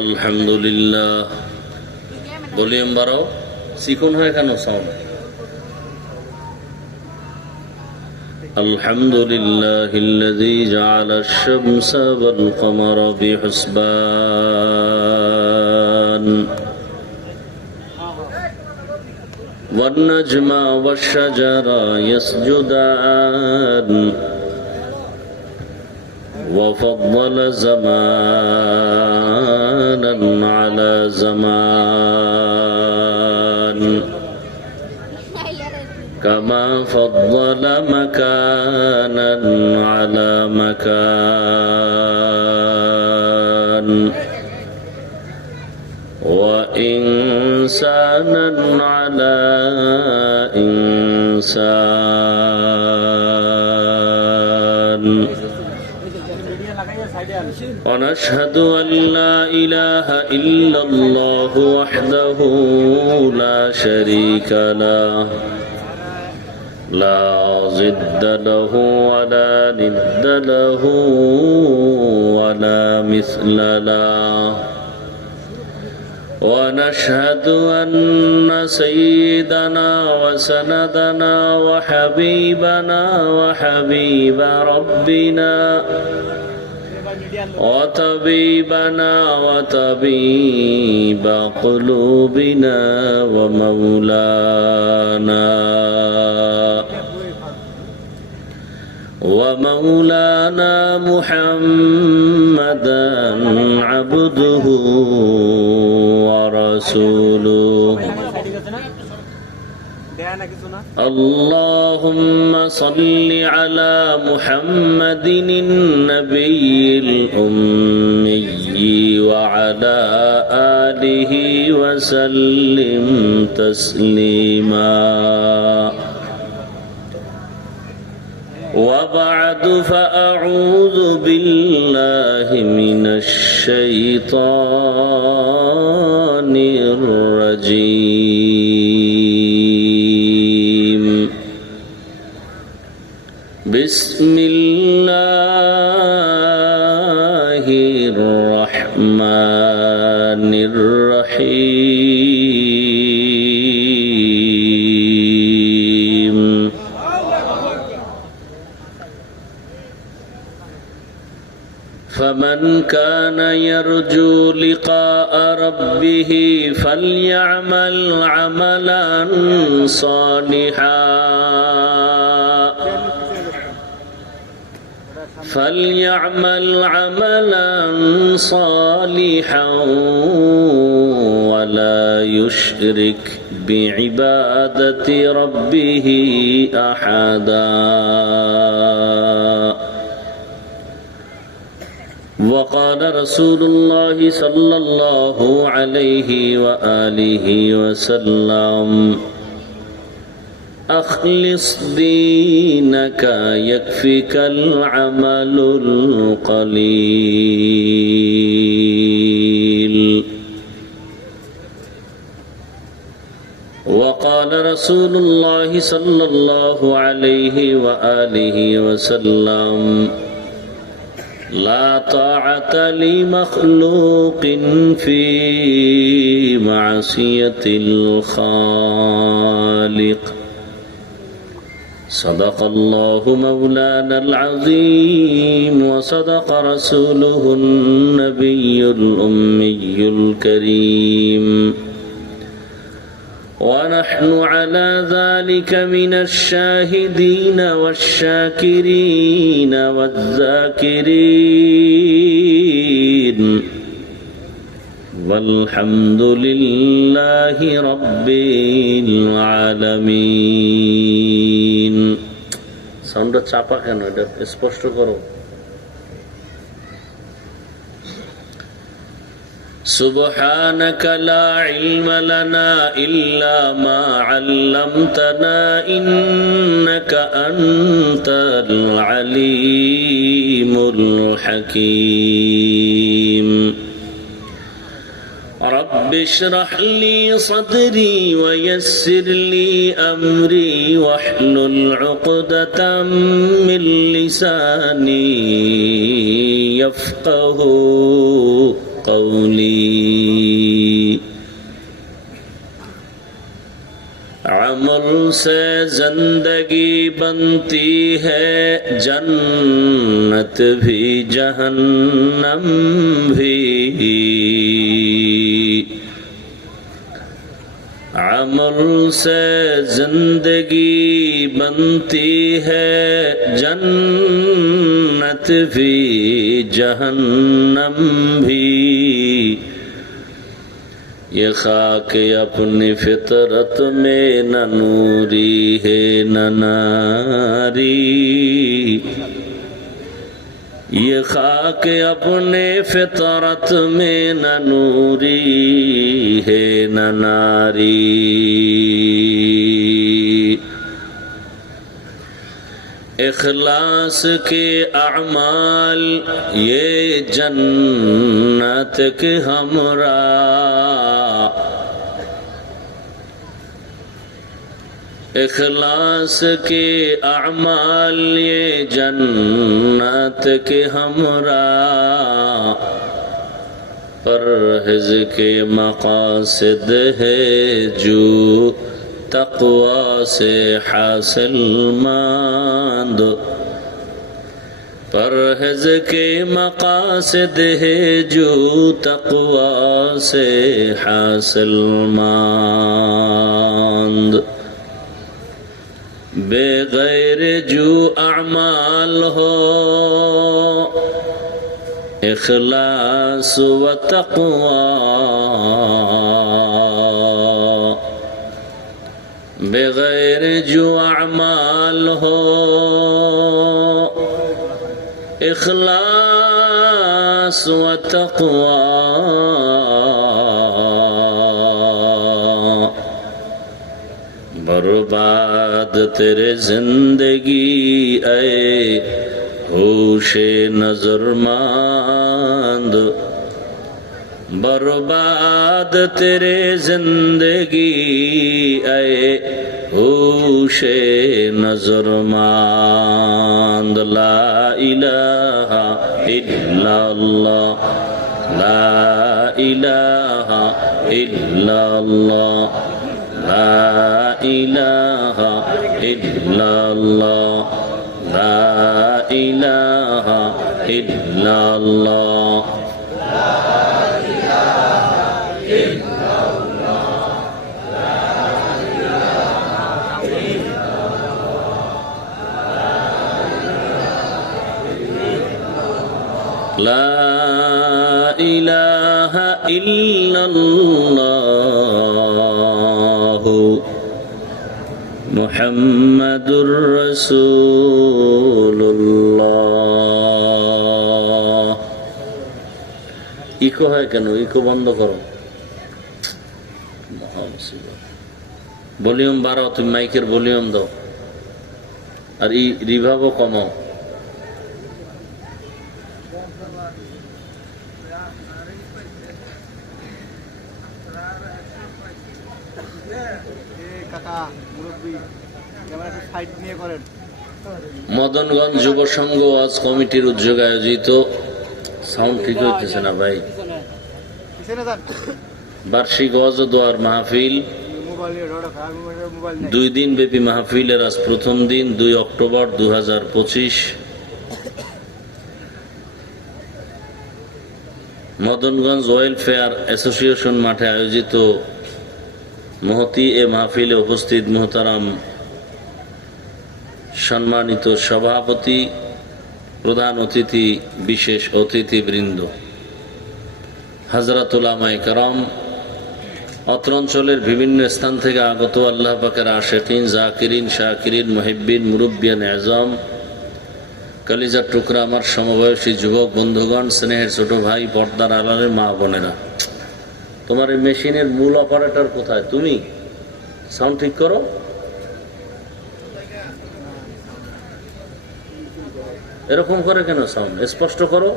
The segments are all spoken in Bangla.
আলহামদুলিল্লাহ। ভলিউম বাড়াও, চিকন হয় কেন সাউন্ড? আলহামদুলিল্লাহিল্লাযী জাআলাশ শামসা ওয়াল কমারা বিহুসবান ওয়ান নাজমা ওয়াশ শাজারা ইয়াসজুদান وفضل زمانا على زمان كما فضل مكانا على مكان وإنسانا على إنسان ونشهد أن لا إله إلا الله وحده لا شريك له لا ضد له ولا ند له ولا مثل له ونشهد أن سيدنا وسندنا وحبيبنا وحبيب ربنا وطبيبنا وطبيب قلوبنا ومولانا محمدا عبده ورسوله اللهم صل على محمد النبي الأمي وعلى آله وسلم تسليما وبعد فأعوذ بالله من الشيطان الرجيم بسم الله الرحمن الرحيم فمن كان يرجو لقاء ربه فليعمل عملا صالحا ولا يشرك بعبادة ربه أحدا وقال رسول الله صلى الله عليه وآله وسلم أخلص دينك يكفك العمل القليل وقال رسول الله صلى الله عليه وآله وسلم لا طاعة لمخلوق في معصية الخالق صدق الله مولانا العظيم وصدق رسوله النبي الأمي الكريم ونحن على ذلك من الشاهدين والشاكرين والذاكرين والحمد لله رب العالمين সাউন্ডটা চাপা কেন? এটা স্পষ্ট করো। سبحانك لا علم لنا إلا ما علمتنا إنك أنت العليم الحكيم رب اشرح لي صدري ويسر لي أمري واحلل عقدة من لساني يفقه قولي عمل سے زندگی بنتی ہے جنت بھی جہنم بھی عمل سے زندگی بنتی ہے جنت بھی جہنم بھی یہ خاک اپنی فطرت میں نہ نوری ہے نہ ناری یہ خاک اپنے فطرت میں نہ نوری ہے نہ ناری اخلاص کے اعمال یہ جنت کے ہمراہ اخلاص کے اعمال یہ جنت کے ہمراہ پرہیز کے مقاصد ہے جو تقوی سے حاصل ماند پرہیز کے مقاصد ہے جو تقوی سے حاصل ماند بے غیر جو اعمال ہو اخلاص و تقوی بغیر جو اعمال ہو اخلاص و تقوی برباد تیرے زندگی اے ہوش نظر ماند برباد تیرے زندگی اے ہوش نظر ماند لا الہ الا اللہ لا الہ الا اللہ لا الہ الا اللہ لا الہ الا اللہ لا إله إلا الله محمد رسول الله ইকো হয় কেন ইকো বন্ধ করো ভলিউম বাড়াও তুমি মাইকের ভলিউম দাও আর এই রিভার্বও কমাও মদনগঞ্জ যুব সংঘ ওয়াজ কমিটির উদ্যোগে আয়োজিত সাউন্ড ঠিক হইতেছে না ভাই বার্ষিক ওয়াজ ও দোয়ার মাহফিল 2 দিন ব্যাপী মাহফিলের আজ প্রথম দিন 2 অক্টোবর 2025 মদনগঞ্জ ওয়েলফেয়ার অ্যাসোসিয়েশন মাঠে আয়োজিত মহতি এ মাহফিলে উপস্থিত মুহতারাম সম্মানিত সভাপতি প্রধান অতিথি বিশেষ অতিথিবৃন্দ হযরত উলামায়ে কেরাম অত্র অঞ্চলের বিভিন্ন স্থান থেকে আগত আল্লাহ পাকের আশিকিন জাকিরিন শাকিরিন মুহিব্বিন মুরব্বিয়ান আযম কলিজার টুকরা আমার সমবয়সী যুবক বন্ধুগণ স্নেহের ছোট ভাই পর্দার আড়ালের মা বোনেরা তোমার এই মেশিনের মূল অপারেটর কোথায় তুমি সাউন্ড ঠিক করো এরকম করে কেন সাউন্ড স্পষ্ট করো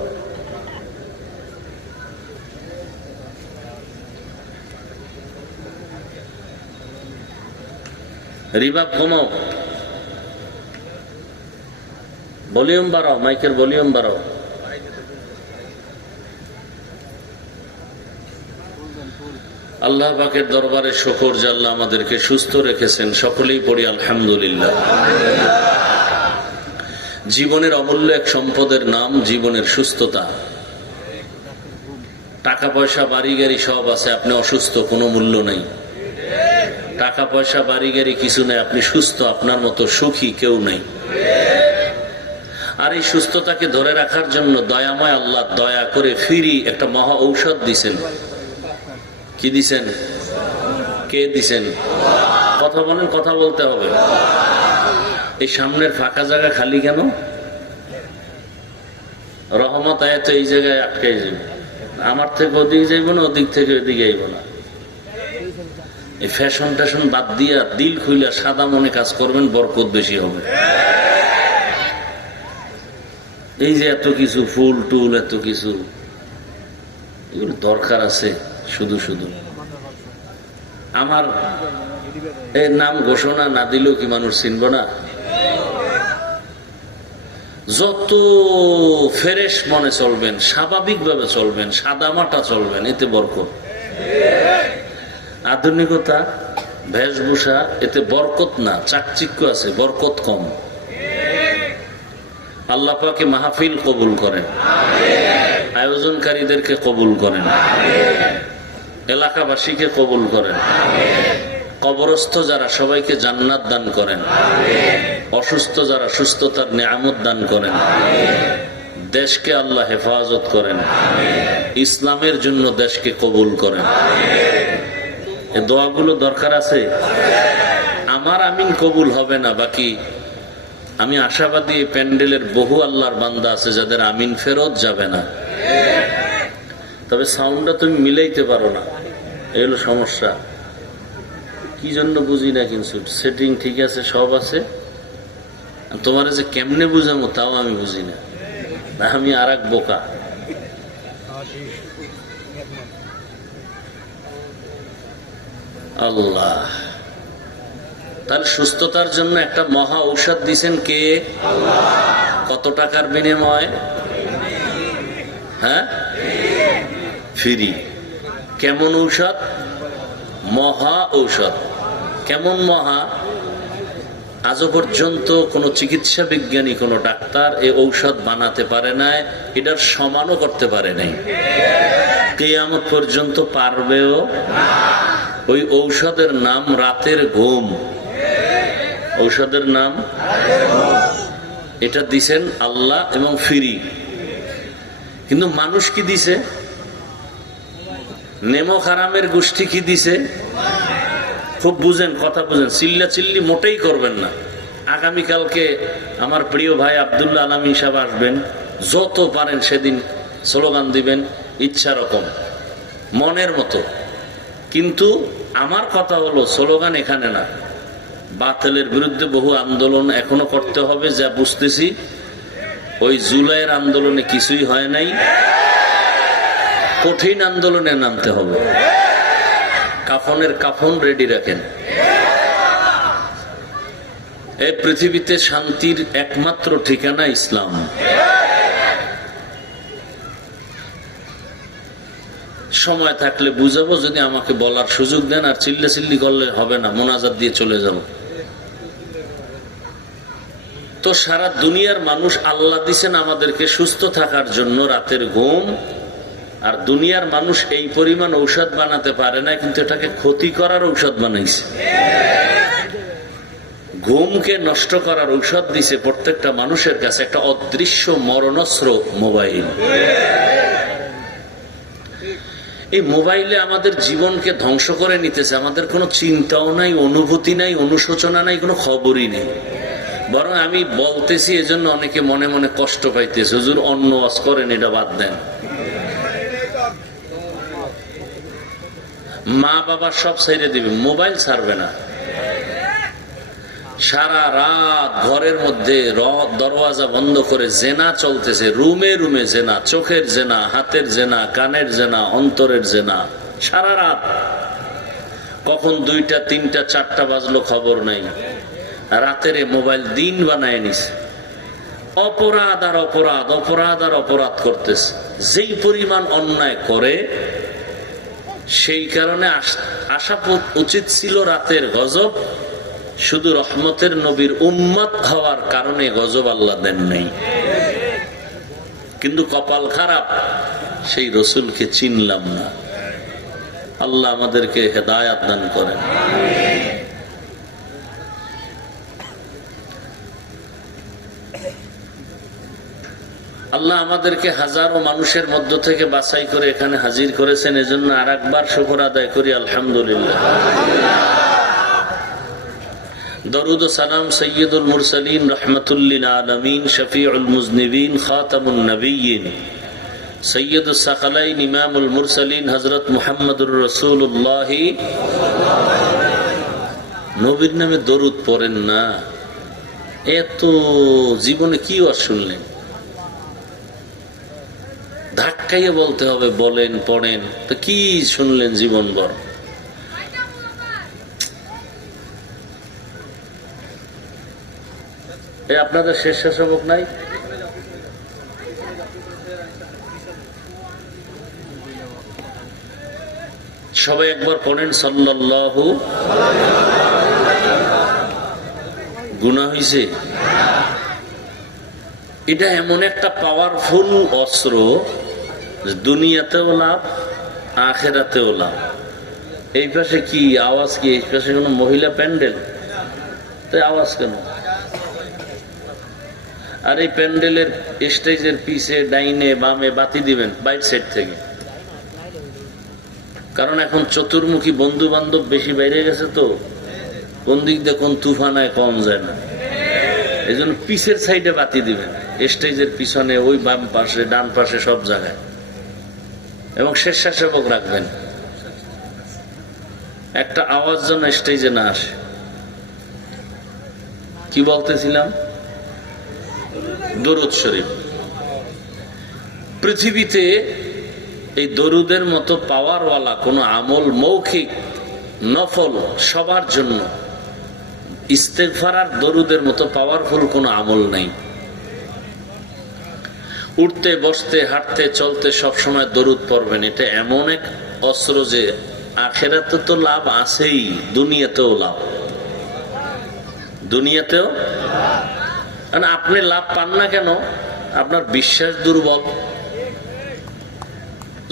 রিভাব কমাও, ভলিউম বাড়াও, মাইকের ভলিউম বাড়াও। আল্লাহ পাকের দরবারে শুকর যে আল্লাহ আমাদেরকে সুস্থ রেখেছেন, সকলেই পড়ি আলহামদুলিল্লাহ। জীবনের অমূল্য এক সম্পদের নাম জীবনের সুস্থতা। টাকা পয়সা বাড়ি গাড়ি সব আছে, আপনি অসুস্থ, কোনো মূল্য নেই। টাকা পয়সা বাড়ি গাড়ি কিছু নেই, আপনি সুস্থ, আপনার মতো সুখী কেউ নেই। আর এই সুস্থতাকে ধরে রাখার জন্য দয়াময় আল্লাহ দয়া করে ফ্রি একটা মহা ঔষধ দিছেন। কি দিছেন? কে দিছেন? কথা বলেন, কথা বলতে হবে। এই সামনের ফাঁকা জায়গা খালি কেন? রহমত আয়াত এই জায়গায় আটকাই যাবে, আমার থেকে ওদিকে যাইব না, ওদিক থেকে ওদিকে আইব না। এই ফ্যাশন ট্যাশন বাদ দিয়া দিল খুইলা সাদা মনে কাজ করবেন, বরকত বেশি হবে। এই যে এত কিছু ফুল টুল, এত কিছু, এগুলো দরকার আছে? শুধু শুধু আমার এর নাম ঘোষণা না দিলেও কি মানুষ চিনব না? যত ফ্রেশ মনে চলবেন, স্বাভাবিকভাবে চলবেন, সাদামাটা চলবেন, এতে বরকত। আধুনিকতা, বেশভূষা, এতে বরকত না, চাকচিক্য আছে, বরকত কম। আল্লাহ পাকে মাহফিল কবুল করেন, আয়োজনকারীদেরকে কবুল করেন, এলাকাবাসীকে কবুল করেন, কবরস্থ যারা সবাইকে জান্নাত দান করেন, অসুস্থ যারা সুস্থতার নিয়ামত দান করেন, দেশকে আল্লাহ হেফাজত করেন, ইসলামের জন্য দেশকে কবুল করেন। এই দোয়াগুলো দরকার আছে। আমার আমিন কবুল হবে না, বাকি আমি আশাবাদী প্যান্ডেলের বহু আল্লাহর বান্দা আছে যাদের আমিন ফেরত যাবে না। তবে সাউন্ডটা তুমি মিলাইতে পারো না, এই হলো সমস্যা। কি জন্য বুঝি না, কিন্তু সেটিং ঠিক আছে, সব আছে, তোমার যে কেমনে বুঝাবো তাও আমি বুঝি না। আমি আর এক বোকা। আল্লাহ তার সুস্থতার জন্য একটা মহা ঔষধ দিছেন কে? কত টাকার বিনিময়? হ্যাঁ, ফ্রি। কেমন ঔষধ? মহা ঔষধ। কেমন মহা? আজও পর্যন্ত কোন চিকিৎসা বিজ্ঞানী, কোন ডাক্তার এই ঔষধ বানাতে পারে নাই, এটার সমানও করতে পারে নাই, কিয়ামত পর্যন্ত পারবেও। ওই ঔষধের নাম রাতের ঘুম। ঔষধের নাম, এটা দিছেন আল্লাহ এবং ফ্রি। কিন্তু মানুষ কি দিছে? নেমক হারামের গোষ্ঠী কি দিছে? খুব বুঝেন, কথা বুঝেন, চিল্লা চিল্লি মোটেই করবেন না। আগামীকালকে আমার প্রিয় ভাই আব্দুল্লাহ আলামী সাহেব আসবেন, যত পারেন সেদিন স্লোগান দিবেন ইচ্ছা রকম, মনের মতো। কিন্তু আমার কথা হলো, স্লোগান এখানে না, বাতিলের বিরুদ্ধে বহু আন্দোলন এখনো করতে হবে। যা বুঝতেছি ওই জুলাইয়ের আন্দোলনে কিছুই হয় নাই, কঠিন আন্দোলনে নামতে হবে। কাফনের কাফন রেডি রাখেন। এই পৃথিবীতে শান্তির একমাত্র ঠিকানা ইসলাম। সময় থাকলে বুঝাবো, যদি আমাকে বলার সুযোগ দেন। আর চিল্লা চিল্লি করলে হবে না, মোনাজাত দিয়ে চলে যাব। তো সারা দুনিয়ার মানুষ আল্লাহ দিছেন আমাদেরকে সুস্থ থাকার জন্য রাতের ঘুম। আর দুনিয়ার মানুষ এই পরিমাণ ঔষধ বানাতে পারে না, কিন্তু এটাকে ক্ষতি করার ঔষধ বানাইছে। ঘুমকে নষ্ট করার ঔষধ দিছে প্রত্যেকটা মানুষের কাছে, একটা অদৃশ্য মরণস্ত্র মোবাইল। এই মোবাইলে আমাদের জীবনকে ধ্বংস করে নিতেছে। আমাদের কোনো চিন্তাও নাই, অনুভূতি নাই, অনুশোচনা নাই, কোনো খবরই নেই। বরং আমি বলতেছি এজন্য অনেকে মনে মনে কষ্ট পাইতেছে, হুজুর অন্য ওয়াজ করেন, এটা বাদ দেন। মা বাবা সব ছেড়ে দিবে, মোবাইল ছাড়বে না। সারা রাত ঘরের মধ্যে দরওয়াজা বন্ধ করে জেনা চলতেছে, রুমে রুমে জেনা, চোখের জেনা, হাতের জেনা, কানের জেনা, অন্তরের জেনা, সারা রাত। কখন 2টা 3টা 4টা বাজলো খবর নাই, রাতের মোবাইল দিন বানায় নিছে। অপরাধ আর অপরাধ, অপরাধ আর অপরাধ করতেছে। যেই পরিমাণ অন্যায় করে, সেই কারণে আশা উচিত ছিল রাতের গজব। শুধু রহমতের নবীর উম্মত হওয়ার কারণে গজব আল্লাহ দেন নাই। কিন্তু কপাল খারাপ, সেই রসুলকে চিনলাম না। আল্লাহ আমাদেরকে হেদায়াত দান করেন। আল্লাহ আমাদেরকে হাজারো মানুষের মধ্য থেকে বাছাই করে এখানে হাজির করেছেন, এজন্য আরেকবার শুকর আদায় করি, আলহামদুলিল্লাহ। দরুদ ও সালাম সৈয়দুল মুরসালিন, রহমতুল্লিল আলামিন, শফিউল মুজনিবিন, খাতামুন নবিয়্যিন, সৈয়দুস সাকালাইন, ইমামুল মুরসালিন, হযরত মুহাম্মদুর রাসূলুল্লাহ। নবীর নামে দরুদ পড়েন না? এত জীবনে কি আর শুনলেন? ধাক্কাইয়ে বলতে হবে বলেন, পড়েন। তো কি শুনলেন জীবনভর? আপনাদের স্বেচ্ছাসেবক নাই? সবাই একবার পড়েন সাল্লাল্লাহু। গুনাহ হইছে? এটা এমন একটা পাওয়ারফুল অস্ত্র, দুনিয়াতেও লাভ, আখেরাতেও লাভ। এই পাশে কি আওয়াজ? কি এই পাশে কোনো মহিলা প্যান্ডেল? তাই আওয়াজ কেন? আর এই প্যান্ডেলের স্টেজের পিছে ডাইনে বামে বাতি দিবেন বাইর সাইড থেকে, কারণ এখন চতুর্মুখী বন্ধু বান্ধব বেশি বাইরে গেছে। তো কোন দিক দিয়ে কোন তুফানায় কম যায় না, এই জন্য পিছের সাইডে বাতি দিবেন, স্টেজের পিছনে, ওই বাম পাশে, ডান পাশে, সব জায়গায়। এবং স্বেচ্ছাসেবক রাখবেন, একটা আওয়াজ যেন স্টেজে না আসে। কি বলতেছিলাম? দরুদ শরীফ। পৃথিবীতে এই দরুদের মতো পাওয়ারওয়ালা কোন আমল, মৌখিক নফল, সবার জন্য ইস্তেগফার আর দরুদের মতো পাওয়ারফুল কোন আমল নাই। উঠতে বসতে হাঁটতে চলতে সবসময় দরুদ পড়বেন। এটা এমন এক অস্ত্র যে আখেরাতে তো লাভ আছেই, দুনিয়াতেও লাভ। দুনিয়াতেও আপনি লাভ পান না কেন? আপনার বিশ্বাস দুর্বল।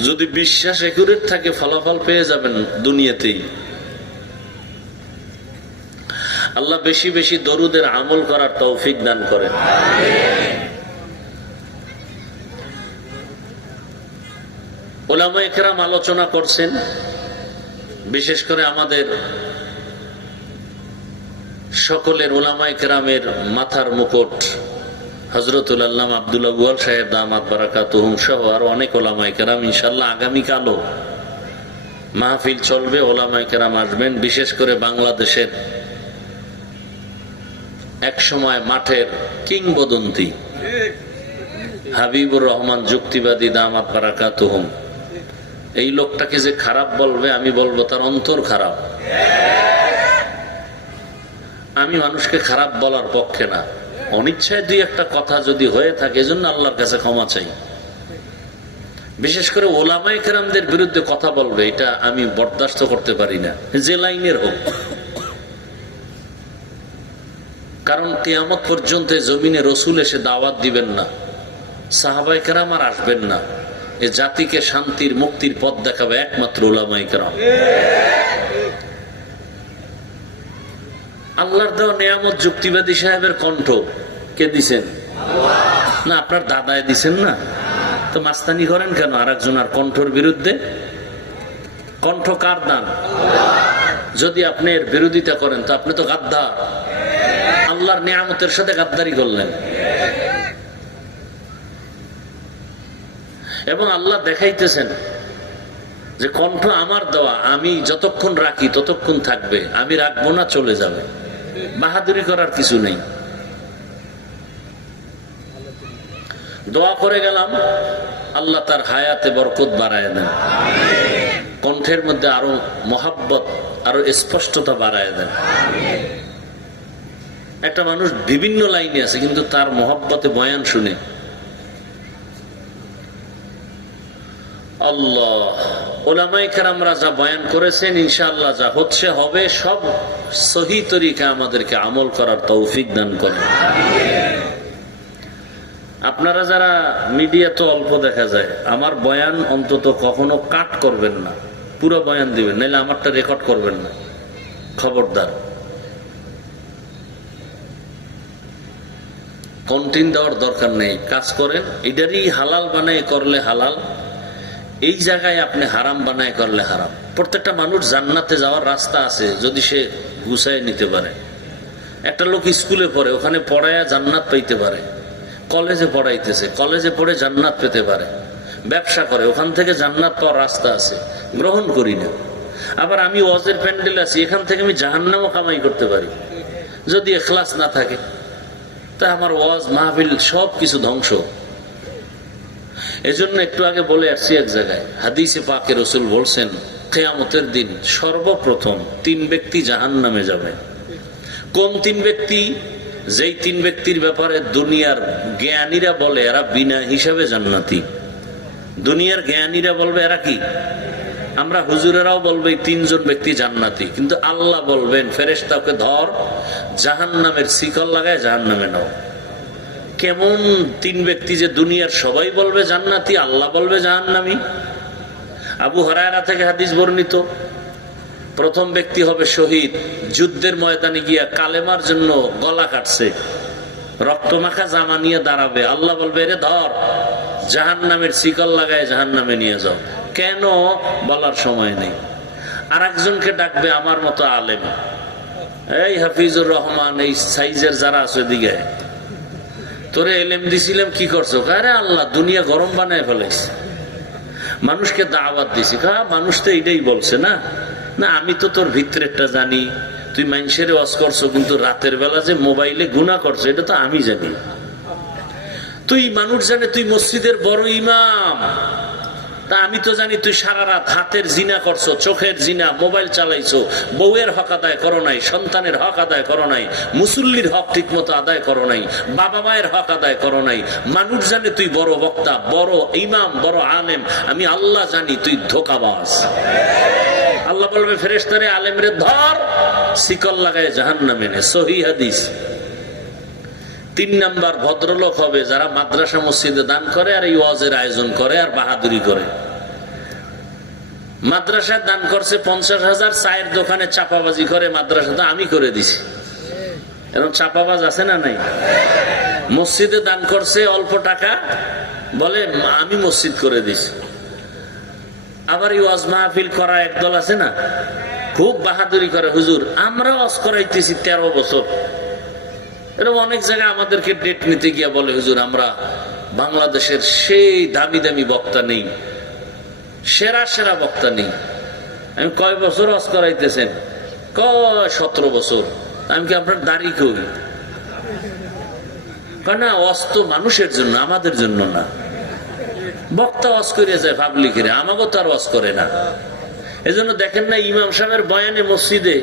যদি বিশ্বাস একুরেট থাকে, ফলাফল পেয়ে যাবেন দুনিয়াতেই। আল্লাহ বেশি বেশি দরুদের আমল করার তৌফিক দান করেন। উলামায়ে কেরাম আলোচনা করছেন, বিশেষ করে আমাদের সকলের উলামায়ে কেরামের মাথার মুকুট হযরতুল আল্লামা আব্দুল আউয়াল সাহেব দামাত বারাকাতুহুম সহ আরো অনেক উলামায়ে কেরাম। ইনশাআল্লাহ আগামীকালও মাহফিল চলবে, উলামায়ে কেরাম আসবেন। বিশেষ করে বাংলাদেশের এক সময় মাঠের কিংবদন্তি হাবিবুর রহমান যুক্তিবাদী দামাত বারাকাতুহুম, এই লোকটাকে যে খারাপ বলবে, আমি বলবো তার অন্তর খারাপ। আমি মানুষকে খারাপ বলার পক্ষে না, অনিচ্ছায় দুই একটা কথা যদি হয়ে থাকে, এজন্য আল্লাহর কাছে ক্ষমা চাই। বিশেষ করে ওলামায়ে কেরামদের বিরুদ্ধে কথা বলবে, এটা আমি বরদাস্ত করতে পারি না, যে লাইনের হোক। কারণ কিয়ামত পর্যন্ত জমিনে রসুল এসে দাওয়াত দিবেন না, সাহাবায়ে কেরাম আর আসবেন না। এ জাতিকে শান্তির মুক্তির পথ দেখাবে একমাত্র উলামায়ে কেরাম। আল্লাহর দেওয়া নিয়ামত যুক্তিবাদী সাহেবের কণ্ঠ কে দিছেন? না আপনার দাদায় দিছেন না? তো মাস্তানি করেন কেন আর একজনের কণ্ঠর বিরুদ্ধে? কণ্ঠ কার দান? যদি আপনি এর বিরোধিতা করেন তো আপনি তো গাদ্দার। আল্লাহর নিয়ামতের সাথে গাদ্দারি করলেন। এবং আল্লাহ দেখাইতেছেন যে কণ্ঠ আমার দেওয়া, আমি যতক্ষণ রাখি ততক্ষণ থাকবে, আমি রাখবো না, চলে যাবে। বাহাদুরি করার কিছু নেই। দোয়া করে গেলাম, আল্লাহ তার হায়াতে বরকত বাড়ায় দেন। কণ্ঠের মধ্যে আরো মহাব্বত, আরো স্পষ্টতা বাড়ায় দেন। একটা মানুষ বিভিন্ন লাইনে আছে কিন্তু তার মহাব্বতে বয়ান শুনে আল্লাহ, ওলামায়ে কেরামরা যা বয়ান করেছেন, ইনশাআল্লাহ যা হচ্ছে হবে, সব সহি তরিকা আমাদেরকে আমল করার তৌফিক দান করেন। আপনারা যারা মিডিয়া তো অল্প দেখা যায়, আমার বয়ান অন্তত কখনো কাট করবেন না, পুরো বয়ান দিবেন, নাহলে আমারটা রেকর্ড করবেন না, খবরদার। কন্টেন্ট দেওয়ার দরকার নেই, কাজ করেন, এটারই হালাল বানায় করলে হালাল, এই জায়গায় আপনি হারাম বানায় করলে হারাম। প্রত্যেকটা মানুষ জান্নাতে যাওয়ার রাস্তা আছে যদি সে গুছায় নিতে পারে। একটা লোক স্কুলে পড়ে, ওখানে পড়ায়া জান্নাত পাইতে পারে, কলেজে পড়াইতেছে, কলেজে পড়ে জান্নাত পেতে পারে, ব্যবসা করে, ওখান থেকে জান্নাত পাওয়ার রাস্তা আছে, গ্রহণ করি না। আবার আমি ওয়াজের প্যান্ডেল আছি, এখান থেকে আমি জাহান্নামও কামাই করতে পারি যদি ইখলাস না থাকে, তা আমার ওয়াজ মাহফিল সব কিছু ধ্বংস। এজন্য একটু আগে বলে আসছি এক জায়গায়, হাদিসে পাকে রসুল বলছেন কিয়ামতের দিন সর্বপ্রথম 3 ব্যক্তি জাহান্নামে যাবে। কোন 3 ব্যক্তি? যেই 3 ব্যক্তির ব্যাপারে দুনিয়ার জ্ঞানীরা বলে এরা বিনা হিসাবে জান্নাতি। দুনিয়ার জ্ঞানীরা বলবে এরা কি, আমরা হুজুরেরাও বলবে 3 জন ব্যক্তি জান্নাতি, কিন্তু আল্লাহ বলবেন ফেরেশতাকে ধর, জাহান্নামের শিকল লাগায় জাহান্নামে নাও। কেমন 3 ব্যক্তি যে দুনিয়ার সবাই বলবে জান্নাতি, আল্লাহ বলবে জাহান্নামী? আবু হুরায়রা থেকে হাদিস বর্ণিত, প্রথম ব্যক্তি হবে শহীদ, যুদ্ধের ময়দানে গিয়া কালেমার জন্য গলা কাটছে, রক্তমাখা জামা নিয়ে দাঁড়াবে, আল্লাহ বলবে এরে ধর, জাহান্নামের শিকল লাগায় জাহান্নামে নিয়ে যাও। কেন বলার সময় নেই। আর একজনকে ডাকবে আমার মতো আলেম, এই হাফিজুর রহমান, এই সাইজের যারা আছে দিকে, তোরে এলেম দিছিলাম কি করছো? আরে আল্লাহ দুনিয়া গরম বানায় ফেলাইছে, মানুষকে দাওয়াত দিছি। মানুষ তো এইটাই বলছে না, না আমি তো তোর ভিতরেরটা জানি, তুই মানুষের ওয়াজ করছো, কিন্তু রাতের বেলা যে মোবাইলে গুনাহ করছো এটা তো আমি জানি। তুই মানুষ জানে তুই মসজিদের বড় ইমাম, তা আমি তো জানি তুই সারা রাত হাতের জিনা করছো, চোখের জিনা, মোবাইল চালাইছো, বউয়ের হক আদায় করো নাই, সন্তানের হক আদায় করো নাই, মুসল্লির হক ঠিক মতো আদায় করো নাই, বাবা মায়ের হক আদায় করো নাই। মানুষ জানে তুই বড় বক্তা, বড় ইমাম, বড় আলেম, আমি আল্লাহ জানি তুই ধোঁকাবাজ। আল্লাহ বলবে ফেরেশতারে আলেমরে ধর, শিকল লাগায় জাহান্নামে নে। সহিহ হাদিস। 3 নাম্বার ভদ্রলোক হবে যারা মাদ্রাসা মসজিদে দান করে আর এই ওয়াজের আয়োজন করে আর বাহাদুরি করে। মাদ্রাসায় দান করছে 50,000, চায়ের দোকানে চাপাবাজি করে, মাদ্রাসা তো আমি করে দিছি, এরকম চাপাবাজ আছে না নাই? মসজিদে দান করছে অল্প টাকা, বলে আমি মসজিদ করে দিছি। আবার এই ওয়াজ মাহফিল করা একদল আছে না, খুব বাহাদুরি করে, হুজুর আমরা ওয়াজ করাইতেছি 13 বছর। এরকম অনেক জায়গায় আমাদেরকে ডেট নিতে গিয়া বলে হুজুর আমরা বাংলাদেশের সেই দামি দামি বক্তা নেই, সেরা সেরা বক্তা নেই। আমি কয় বছর ওয়াজ করাইতেছেন? 17 বছর। আমি কি আপনার দাড়ি করি? না, ওয়াজ তো মানুষের জন্য, আমাদের জন্য না। বক্তা ওয়াজ করে যায় পাবলিকের, আমাকেও তো আর ওয়াজ করে না। এজন্য দেখেন না ইমাম সাহেবের বয়ানে, মসজিদে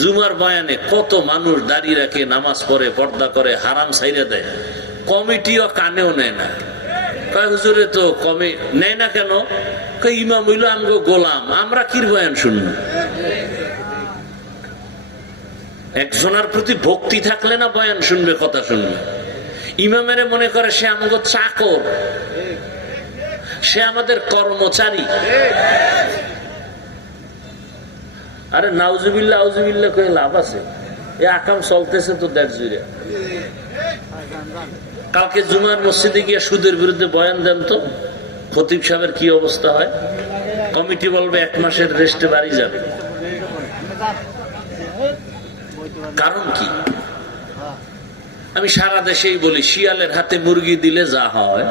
জুমার বয়ানে কত মানুষ দাঁড়িয়ে রাখে, নামাজ পড়ে, পর্দা করে, হারাম ছাইরে দেয়, কমিটিও কানেও নেয় না। কয় হুজুরে তো কমে নেয় না কেন? ইমাম হইল আমগো গোলাম, আমরা কির বয়ান শুনব? একজনের প্রতি ভক্তি থাকলে না বয়ান শুনবে, কথা শুনবে। ইমামের মনে করে সে আমগো চাকর, সে আমাদের কর্মচারী। আরে নাউজুবিল্লাহ আউজুবিল্লাহ কয়ে লাভ আছে? এ আকাম চলতেছে তো দেড় জুড়ে। কালকে জুমার মসজিদে গিয়ে সুদের বিরুদ্ধে বয়ান দেন তো, খতিব সাহেবের কি অবস্থা হয়? কমিটি বলবে 1 মাসের রেস্টে বাড়ি যাবে। কারণ কি? আমি সারা দেশেই বলি, শিয়ালের হাতে মুরগি দিলে যা হয়,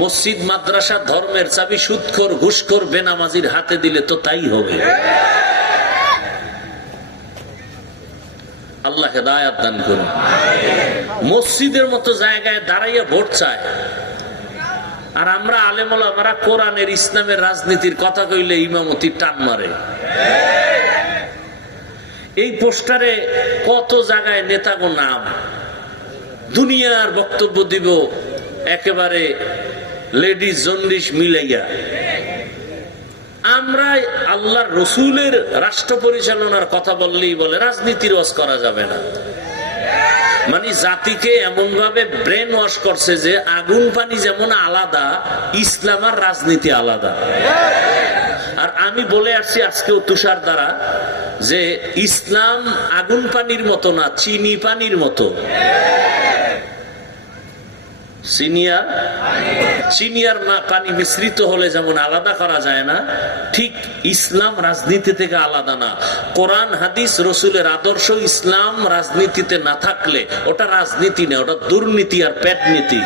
মসজিদ মাদ্রাসা ধর্মের চাবি সুদখোর ঘুষখোর বেনামাজির হাতে দিলে তো তাই হবে। আল্লাহ হেদায়াত দান করুন। মসজিদের মতো জায়গায় দাঁড়াইয়া ভোট চায়, আর আমরা আলেম ওলামারা কোরআনের ইসলামের রাজনীতির কথা কইলে ইমামতি টান মারে। এই পোস্টারে কত জায়গায় নেতাগো নাম, দুনিয়ার বক্তব্য দিব একেবারে লেডিস জন্ডিস মিলাইয়া। আমরা আল্লাহর রসুলের রাষ্ট্র পরিচালনার কথা বললেই বলে রাজনীতির ওয়াজ করা যাবে না। মানে জাতিকে এমন ভাবে ব্রেন ওয়াশ করছে যে আগুন পানি যেমন আলাদা, ইসলাম আর রাজনীতি আলাদা। আর আমি বলে আসছি আজকেও তুষার দ্বারা যে ইসলাম আগুন পানির মতো না, চিনি পানির মতো। সিনিয়র পানি মিশ্রিত হলে যেমন আলাদা করা যায় না, ঠিক ইসলাম রাজনীতি থেকে আলাদা না। কোরআন হাদিস রসুলের আদর্শ ইসলাম রাজনীতিতে না থাকলে ওটা রাজনীতি না, ওটা দুর্নীতি আর পেটনীতি।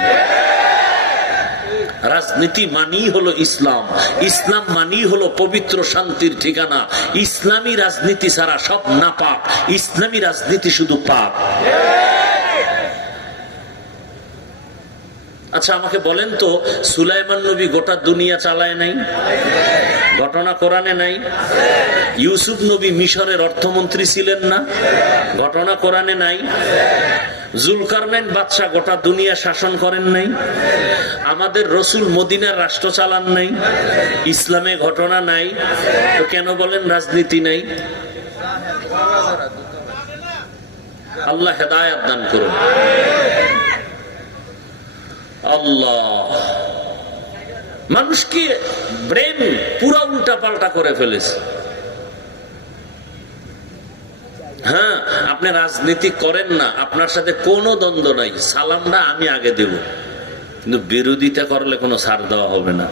রাজনীতি মানি হলো ইসলাম, ইসলাম মানি হলো পবিত্র শান্তির ঠিকানা। ইসলামী রাজনীতি ছাড়া সব নাপাক, ইসলামী রাজনীতি শুধু পাক। আচ্ছা আমাকে বলেন তো, সুলাইমান নবী গোটা দুনিয়া চালায় নাই? ঘটনা কোরআনে নাই? ইউসুফ নবী মিশরের অর্থমন্ত্রী ছিলেন না? ঘটনা কোরআনে নাই? জুলকারনাইন বাদশা গোটা দুনিয়া শাসন করেন নাই? আমাদের রসুল মদিনার রাষ্ট্র চালান নাই? ইসলামে ঘটনা নাই? তো কেন বলেন রাজনীতি নাই? আল্লাহ হেদায়েত দান করুন। আল্লাহ মানুষকে ব্রেন পুরা উল্টা পাল্টা করে ফেলেছে। হ্যাঁ, আপনি রাজনীতি করেন না, আপনার সাথে কোনো দ্বন্দ্ব নাই, সালামটা আমি আগে দেব, কিন্তু বিরোধিতা করলে কোনো ছাড় দেওয়া হবে না।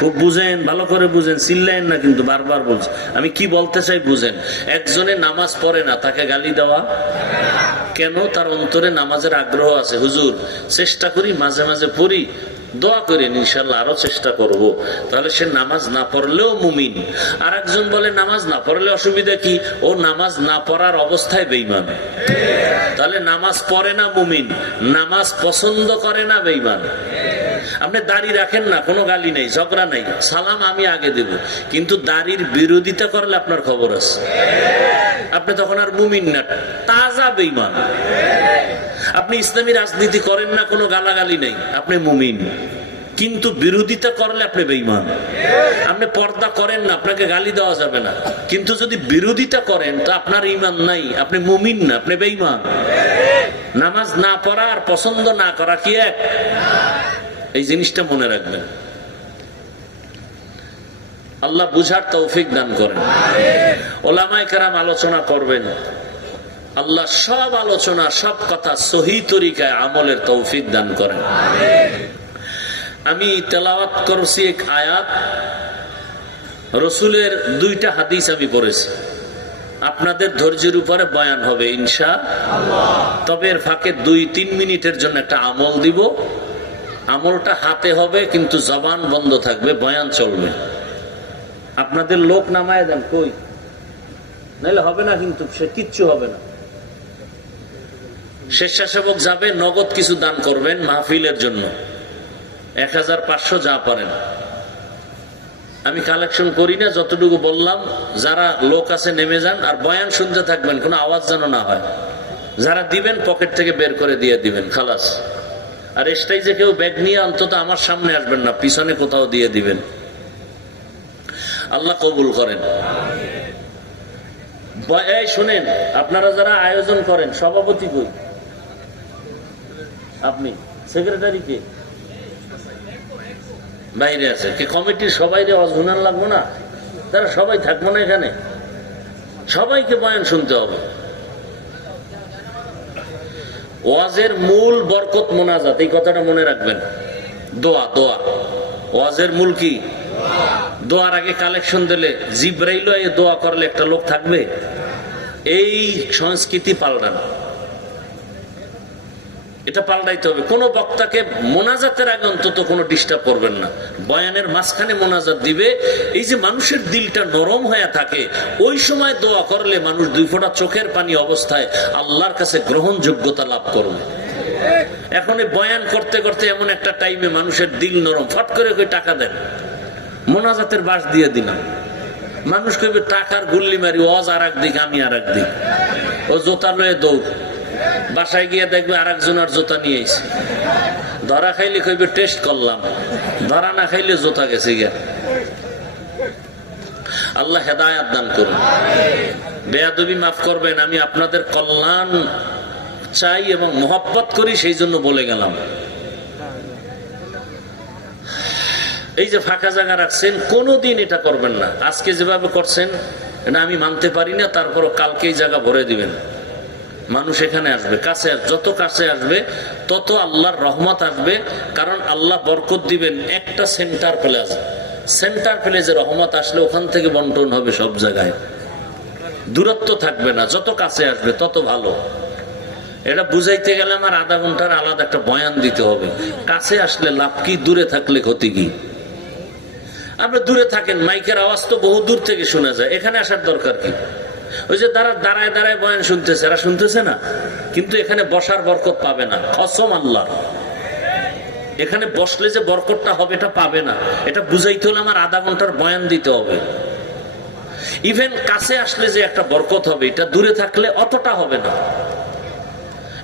খুব বুঝেন, ভালো করে বুঝেন, চিল্লেন না কিন্তু, বারবার বলছি আমি কি বলতে চাই বুঝেন। একজনে নামাজ পড়ে না, তাকে গালি দেওয়া কেন? তার অন্তরে নামাজের আগ্রহ আছে। হুজুর চেষ্টা করি, মাঝে মাঝে পড়ি, দোয়া করেন ইনশাল্লাহ আরো চেষ্টা করব, তাহলে সে নামাজ না পড়লেও মুমিন। আর একজন বলে নামাজ না পড়লে অসুবিধা কি? ও নামাজ না পড়ার অবস্থায় বেঈমান। তাহলে নামাজ পড়ে না মুমিন, নামাজ পছন্দ করে না বেঈমান। আপনি দাড়ি রাখেন না, কোনো গালি নেই, ঝগড়া নেই, সালাম আমি আগে দেব, কিন্তু দাড়ির বিরোধিতা করলে আপনার খবর আছে, আপনি তখন আর মুমিন না, তাজা বেঈমান। আপনি ইসলামী রাজনীতি করেন না, কোনো গালাগালি নেই, আপনি মুমিন, কিন্তু বিরোধিতা করলে আপনি বেঈমান। আপনি পর্দা করেন না, আপনাকে গালি দেওয়া যাবে না, কিন্তু যদি বিরোধিতা করেন তো আপনার ঈমান নাই, আপনি মুমিন না, আপনি বেঈমান। নামাজ না পড়া আর পছন্দ না করা কি এক? এই জিনিসটা মনে রাখবেন। আল্লাহ বুঝার তৌফিক দান করেন। ওলামায়ে কেরাম আলোচনা করবেন, আল্লাহ সব আলোচনা সব কথা সহি তরিকায় আমলের তৌফিক দান করেন। আমি তেলাওয়াত করছি এক আয়াত, রসুলের দুইটা হাদিস আমি পড়েছি, আপনাদের ধৈর্যের উপরে বয়ান হবে ইনশাআল্লাহ। তবে এর ফাঁকে 2-3 মিনিটের জন্য একটা আমল দিব, আমলটা হাতে হবে কিন্তু জবান বন্ধ থাকবে, বয়ান চলবে। আপনাদের লোক নামায় দেন, কই নাইলে হবে না, কিন্তু সে কিচ্ছু হবে না। স্বেচ্ছাসেবক যাবে, নগদ কিছু দান করবেন মাহফিলের জন্য, 1500 যা পারেন। আমি কালেকশন করি না, যতটুকু বললাম, যারা লোক আছে নেমে যান, আর বয়ান শুনতে থাকবেন, কোনো আওয়াজ যেন না হয়। যারা দিবেন পকেট থেকে বের করে দিয়ে দিবেন, খালাস। আর স্টেজে কেউ ব্যাগ নিয়ে অন্তত আমার সামনে আসবেন না, পিছনে কোথাও দিয়ে দিবেন। আল্লাহ কবুল করেন। শুনেন, আপনারা যারা আয়োজন করেন, সভাপতি কই? আপনি? সেক্রেটারি কে? বাইরে আছে। কি কমিটির সবাই অজুনান লাগবো না? তারা সবাই থাকবো না এখানে? সবাইকে বয়ান শুনতে হবে। ওয়াজের মূল বরকত মোনাজাত, এই কথাটা মনে রাখবেন। দোয়া, দোয়া। ওয়াজের মূল কি? দোয়ার আগে কালেকশন দিলে, জিব্রাইল দোয়া করলে একটা লোক থাকবে? এই সংস্কৃতি পাল্টান, এটা পাল্টাইতে হবে। কোন বক্তাকে মোনাজাতের আগে অন্তত কোনো ডিস্টার্ব করবেন না, বয়ানের মাঝখানে মোনাজাত দিবে। এই যে মানুষের দিলটা নরম হয়ে থাকে, ওই সময় দোয়া করলে মানুষ 2 ফোঁটা চোখের পানি অবস্থায় আল্লাহর কাছে গ্রহণযোগ্যতা লাভ করবে। এখন এই বয়ান করতে করতে এমন একটা টাইমে মানুষের দিল নরম, ফট করে কই টাকা দেন, মোনাজাতের বাস দিয়ে দিলাম। মানুষ কইবে টাকার গুল্লি মারি, ওয়াজ আর একদিক, আমি আর একদিক, ও জোতা লয়ে দৌড়, বাসায় গিয়ে দেখবে আর একজনের জোতা নিয়ে এসে, ধরা খাইলে কইবে টেস্ট করলাম, ধরা না খাইলে জোতা গেছে গিয়া। আল্লাহ হেদায়াত দান করুন, বেয়াদবি মাফ করবেন। আমি আপনাদের কল্যাণ চাই এবং মোহাব্বত করি, সেই জন্য বলে গেলাম। এই যে ফাঁকা জায়গা রাখছেন, কোনোদিন এটা করবেন না। আজকে যেভাবে করছেন এটা আমি মানতে পারি না, তারপরও কালকে এই জায়গা ভরে দিবেন। মানুষ এখানে আসবে, কাছে যত কাছে আসবে তত আল্লাহর রহমত আসবে, কারণ আল্লাহ বরকত দিবেন একটা সেন্টার প্লেস। সেন্টার প্লেসে রহমত আসলে ওখান থেকে বন্টন হবে সব জায়গায়, দূরত্ব থাকবে না। যত কাছে আসবে তত ভালো। এটা বুঝাইতে গেলে আমার আধা ঘন্টার আলাদা একটা বয়ান দিতে হবে। কাছে আসলে লাভ কি, দূরে থাকলে ক্ষতি কি? আপনি দূরে থাকেন, মাইকের আওয়াজ তো বহু দূর থেকে শোনা যায়, এখানে আসার দরকার কি? ওই যে দাঁড়ায় দাঁড়ায় বয়ান শুনতেছে, এরা শুনতেছে না, কিন্তু এখানে বসার বরকত পাবে না। কসম আল্লাহ, এখানে বসলে যে বরকতটা হবে এটা পাবে না। এটা বুঝাইতে হলে আমার আধা ঘন্টার বয়ান দিতে হবে। ইভেন কাছে আসলে যে একটা বরকত হবে, এটা দূরে থাকলে অতটা হবে না।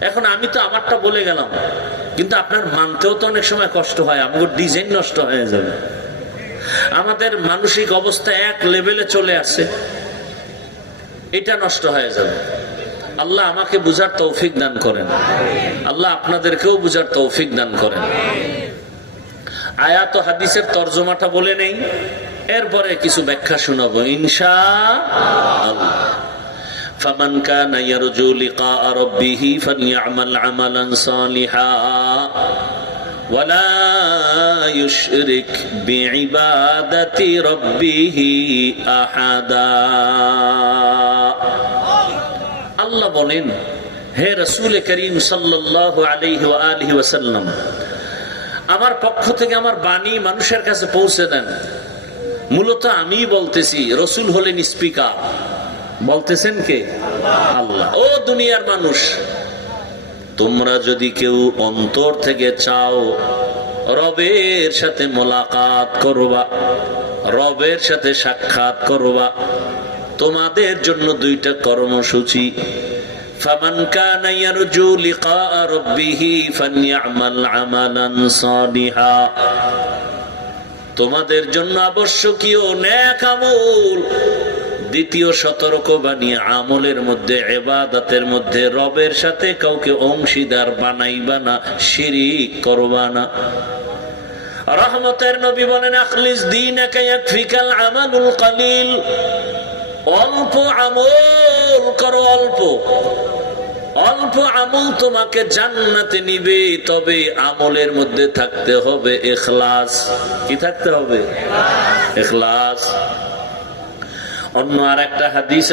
এখন আমি তো আমারটা বলে গেলাম, কিন্তু আপনার মানতেও তো অনেক সময় কষ্ট হয়, আমাদের ডিজাইন নষ্ট হয়ে যাবে। আমাদের মানসিক অবস্থা এক লেভেলে চলে আসে, এটা নষ্ট হয়ে যাবে। আল্লাহ আমাকে বুঝার তৌফিক দান করেন, আল্লাহ আপনাদেরকেও বুঝার তৌফিক দান করেন। আয়াত ও হাদিসের তরজমাটা বলে নেই, এরপরে কিছু ব্যাখ্যা শোনাবো ইনশাআল্লাহ। ফামান কানা ইয়ারজু লিকা রাব্বিহি ফালইআমাল আমালান সালিহা ওয়ালা ইউশরিক বিইবাদাতি রাব্বিহি আহাদা। আল্লাহ বলেন, হে রাসূল করিম সাল্লাল্লাহু আলাইহি ওয়া আলিহি ওয়াসাল্লাম, আমার পক্ষ থেকে আমার বাণী মানুষের কাছে পৌঁছে দেন। মূলত আমি বলতেছি, রাসূল হলেন স্পিকার, বলতেছেন কে? আল্লাহ। ও দুনিয়ার মানুষ, তোমরা যদি কেউ অন্তর থেকে চাও রবের সাথে মোলাকাত করবা, রবের সাথে সাক্ষাৎ করবা, তোমাদের জন্য দুইটা কর্মসূচি। ফামান কানা ইয়ারজু লিকা রাব্বিহি ফালইআমাল আমালান সালিহা, তোমাদের জন্য আবশ্যকীয় নেক আমল। দ্বিতীয় সতর্কবাণী, আমলের মধ্যে, ইবাদতের মধ্যে রবের সাথে কাউকে অংশীদার বানাইবা না, শিরিক করবা না। রহমতের নবী বলেন, আখলিস দীনাকা ইয়াকফিকাল আমালুল কালিল, অল্প আমল করো, অল্প অল্প আমল তোমাকে জান্নাতে নিবে। তবে আমলের মধ্যে থাকতে হবে ইখলাস। কি থাকতে হবে? ইখলাস। অন্য আর একটা হাদিস